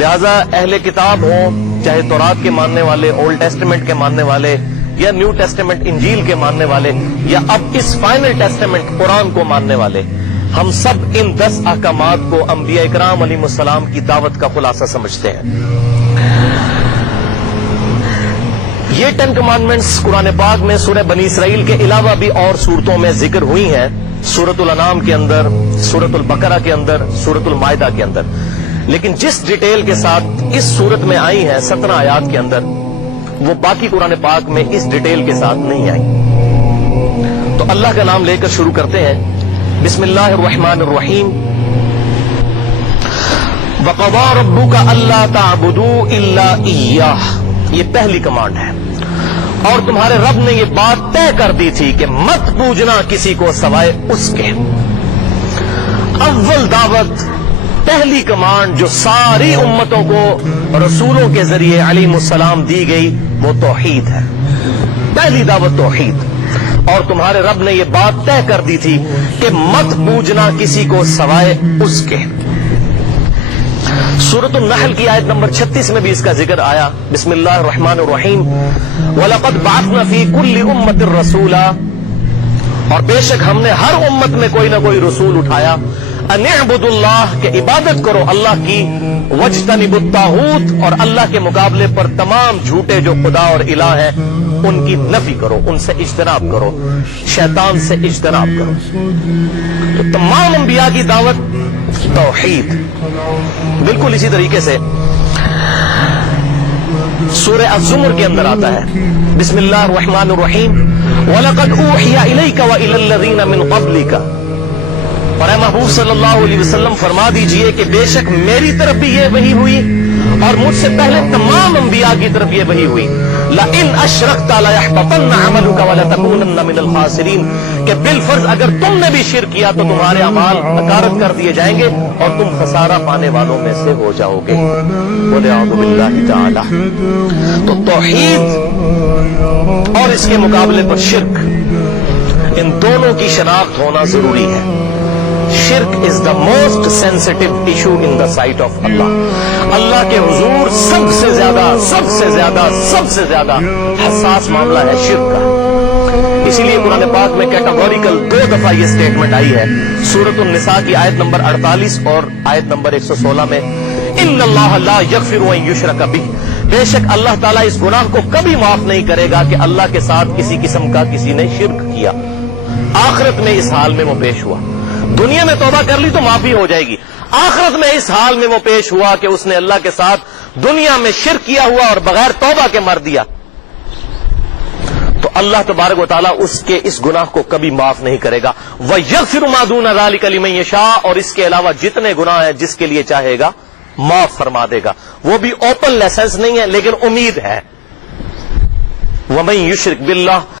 لہذا اہل کتاب ہوں، چاہے تورات کے ماننے والے، اولڈ ٹیسٹمنٹ کے ماننے والے، یا نیو ٹیسٹمنٹ انجیل کے ماننے والے، یا اب اس فائنل ٹیسٹمنٹ قرآن کو ماننے والے، ہم سب ان 10 احکامات کو انبیاء اکرام علیہ السلام کی دعوت کا خلاصہ سمجھتے ہیں۔ یہ 10 کمانڈمنٹس قرآن پاک میں سورہ بنی اسرائیل کے علاوہ بھی اور صورتوں میں ذکر ہوئی ہیں، سورۃ الانعام کے اندر، سورۃ البقرہ کے اندر، سورۃ المائدہ کے اندر، لیکن جس ڈیٹیل کے ساتھ اس سورت میں آئی ہیں 17 آیات کے اندر، وہ باقی قرآن پاک میں اس ڈیٹیل کے ساتھ نہیں آئی۔ تو اللہ کا نام لے کر شروع کرتے ہیں۔ بسم اللہ الرحمن الرحیم۔ وَقَضَىٰ رَبُّكَ أَلَّا تَعْبُدُوا إِلَّا إِيَّاهُ، یہ پہلی کمانڈ ہے۔ اور تمہارے رب نے یہ بات طے کر دی تھی کہ مت پوجنا کسی کو سوائے اس کے۔ اول دعوت، پہلی کمانڈ جو ساری امتوں کو رسولوں کے ذریعے علیہ السلام دی گئی، وہ توحید ہے۔ پہلی دعوت توحید۔ اور تمہارے رب نے یہ بات طے کر دی تھی کہ مت پوجنا کسی کو سوائے اس کے۔ سورۃ النحل کی آیت نمبر 36 میں بھی اس کا ذکر آیا۔ بسم اللہ الرحمن الرحیم۔ وَلَقَدْ بَعَثْنَا فِي كُلِّ أُمَّةٍ رَسُولًا، اور بے شک ہم نے ہر امت میں کوئی نہ کوئی رسول اٹھایا، ان اعبدوا اللہ، کہ عبادت کرو اللہ کی، وَاجْتَنِبُوا الطَّاغُوتَ، اور اللہ کے مقابلے پر تمام جھوٹے جو خدا اور الہ ہیں ان کی نفی کرو، ان سے اجتناب کرو، شیطان سے اجتناب کرو۔ تو تمام انبیاء کی دعوت توحید۔ بالکل اسی طریقے سے سورہ الزمر کے اندر آتا ہے، بسم اللہ الرحمن الرحیم۔ وَلَقَدْ أُوحِيَ إِلَيْكَ وَإِلَى الَّذِينَ مِنْ قَبْلِكَ، اور اے محبوب صلی اللہ علیہ وسلم فرما دیجئے کہ بے شک میری طرف بھی یہ وحی ہوئی اور مجھ سے پہلے تمام انبیاء کی طرف یہ وحی ہوئی۔ لَإِنْ أَشْرَكْتَ لَيَحْبَطَنَّ عَمَلُكَ وَلَتَكُونَنَّ مِنَ الْخَاسِرِينَ، کہ بالفرض اگر تم نے بھی شرک کیا تو تمہارے اعمال نکارت کر دیے جائیں گے اور تم خسارہ پانے والوں میں سے ہو جاؤ گے۔ وَلِعَوْذُ بِاللَّهِ تَعَالَى۔ تو توحید اور اس کے مقابلے پر شرک، ان دونوں کی شناخت ہونا ضروری ہے۔ شرک is the most sensitive issue in the sight of Allah. اللہ کے حضور سب سے زیادہ حساس معاملہ ہے شرک کا۔ اسی لیے قرآن پاک میں کیٹاگوریکل 2 دفعہ یہ سٹیٹمنٹ آئی ہے، سورۃ النساء کی آیت نمبر 48 اور آیت نمبر 116 میں، ان اللہ لا یغفر ان یشرک بہ، بے شک اللہ تعالیٰ اس گناہ کو کبھی معاف نہیں کرے گا کہ اللہ کے ساتھ کسی قسم کا کسی نے شرک کیا۔ آخرت میں اس حال میں وہ پیش ہوا۔ دنیا میں توبہ کر لی تو معافی ہو جائے گی، آخرت میں اس حال میں وہ پیش ہوا کہ اس نے اللہ کے ساتھ دنیا میں شرک کیا ہوا اور بغیر توبہ کے مر دیا، تو اللہ تبارک و تعالیٰ اس کے اس گناہ کو کبھی معاف نہیں کرے گا۔ وَيَغْفِرُ مَا دُونَ ذَلِكَ لِمَن يَشَاءُ، اور اس کے علاوہ جتنے گناہ ہیں جس کے لیے چاہے گا معاف فرما دے گا۔ وہ بھی اوپن لائسنس نہیں ہے لیکن امید ہے۔ وَمَن يُشْرِكْ بِاللَّهِ